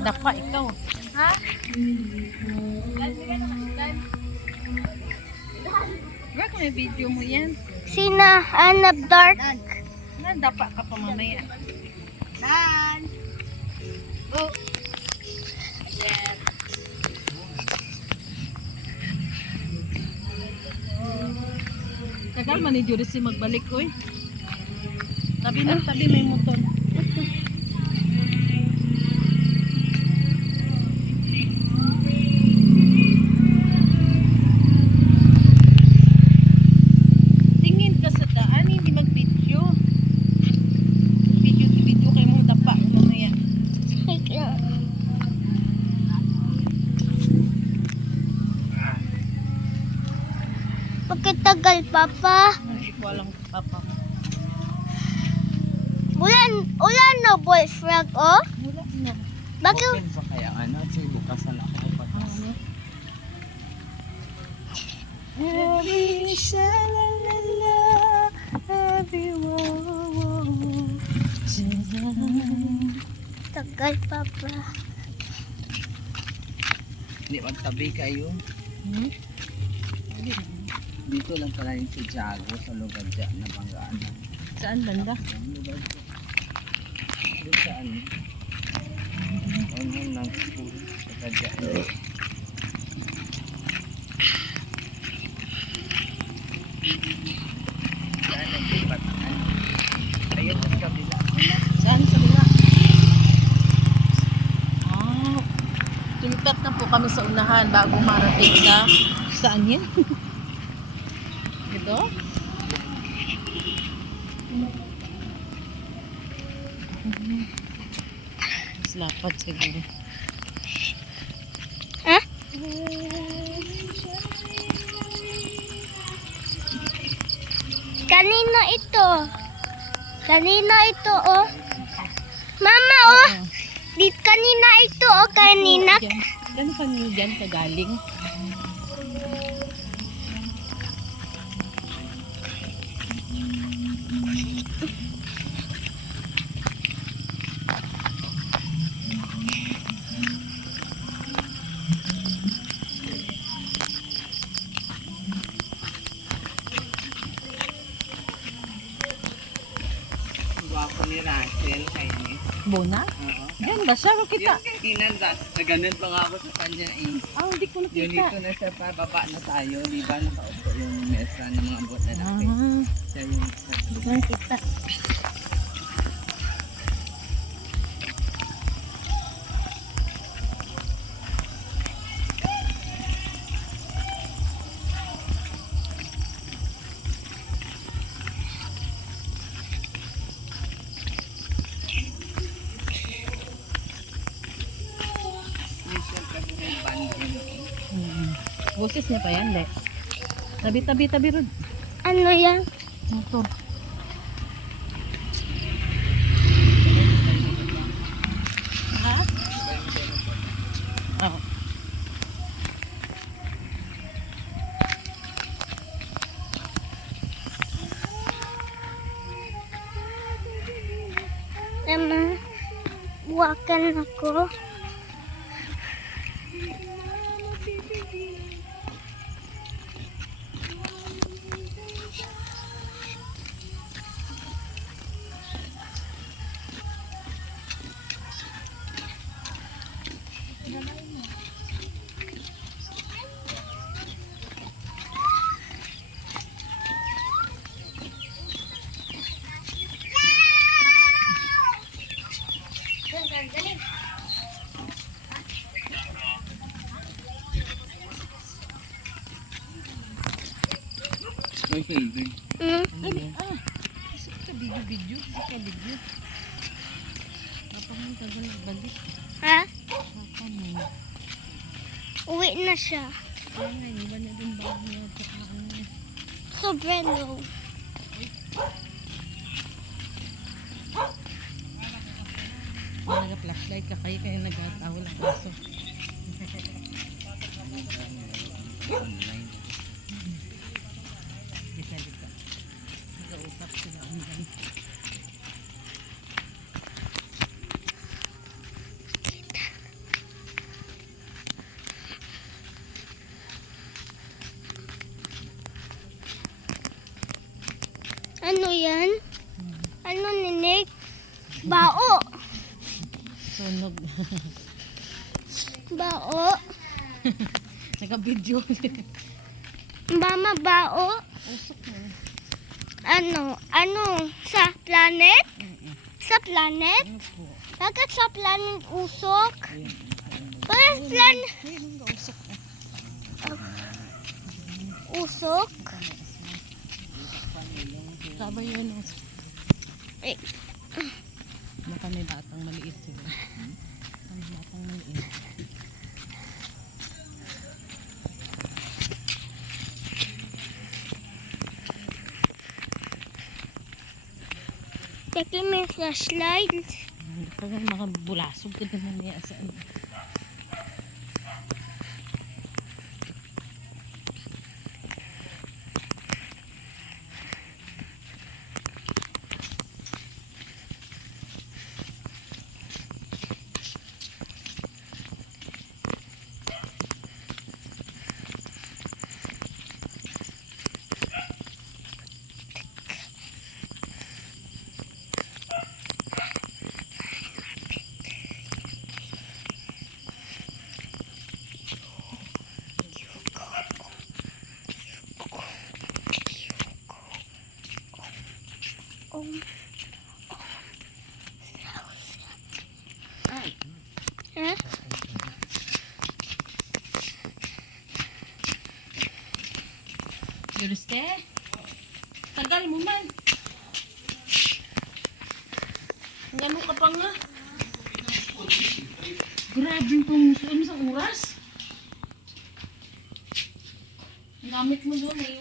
Dapa, ikaw. Ha? Bakit may video mo yan? Sina, Anab Dark. Dapa ka pa mamaya. Dan. Oh. Yes. Tagal man ni Juris magbalik, oy. Tabi ng tabi may motor. Tingin ka sa daan, hindi mag-video. Video kay mong dapa mamaya. Bakit tagal, Papa? Hindi ko alam papa mo. Ulan na boyfriend, oh? Wala na. Bakit? Open pa kaya ano? Sige, bukasan ako patas. Every sha-la-la-la, every wow. Tagal, Papa. Hindi magtabi kayo. Dito lang pala yung si Jago sa lugar dyan na banggaan. Saan banda? Ang lugar ko. Doon saan? Ano ng school sa kadya. Saan ang lipat? Ayun sa kabila. Saan sa bila? Tulipat na po kami sa unahan bago marating sa saan yan? Ito? Mas lapad siguro. Ha? Kanina ito. Kanina ito, oh. Mama, oh. Kanina ito, oh. Kanina. Gano'n ka niyo dyan kagaling? Guwapo ni Russell kayo ni. Bona? Oo. Diyan ba siya? Kita. Yung kinan, naganan pa nga ako sa kanya eh. Hindi ko Yun nakita. dito na sa pababa na tayo, di ba nakaupo yung mesa ng mga buhat na laki. Siya yung isa. Hindi ko nakita. Michelle kasi may band yun. Boses niya pa yan, le. Tabi, Rod. Ano yan? Motor. Ha? Oo. Tama. Buwakan ako. May favorite. Kasi ka video. Kasi ka video. Papa mo tagal balik. Ha? Papa mo. Uwi na siya. Kaya nga, iba na din bago niya. Tsaka niya. Sobrano. Nag-flashlight ka kayo nag-atawa lang kaso. Online. Dito. Nag-uusap sila online. Ano yan? Ano ninig? Bao. Sunog. Bao. Naka-video. Mama, bao. Usok mo. Ano? Sa planet? Sa planet? Ano po? Bakit sa planet usok? Ayun. Bakit planet Ayun, usok. usok? Sabay yun. Usok. Eh, Baka may batang maliit siguro. May batang maliit. Taki may flashlight. Kaya makabulasog ka naman niya sa ano. Oh, eh? Guruste? Tagal mo man. Ganun ka pa nga. Grabe yung sa oras. Ang gamit mo doon eh.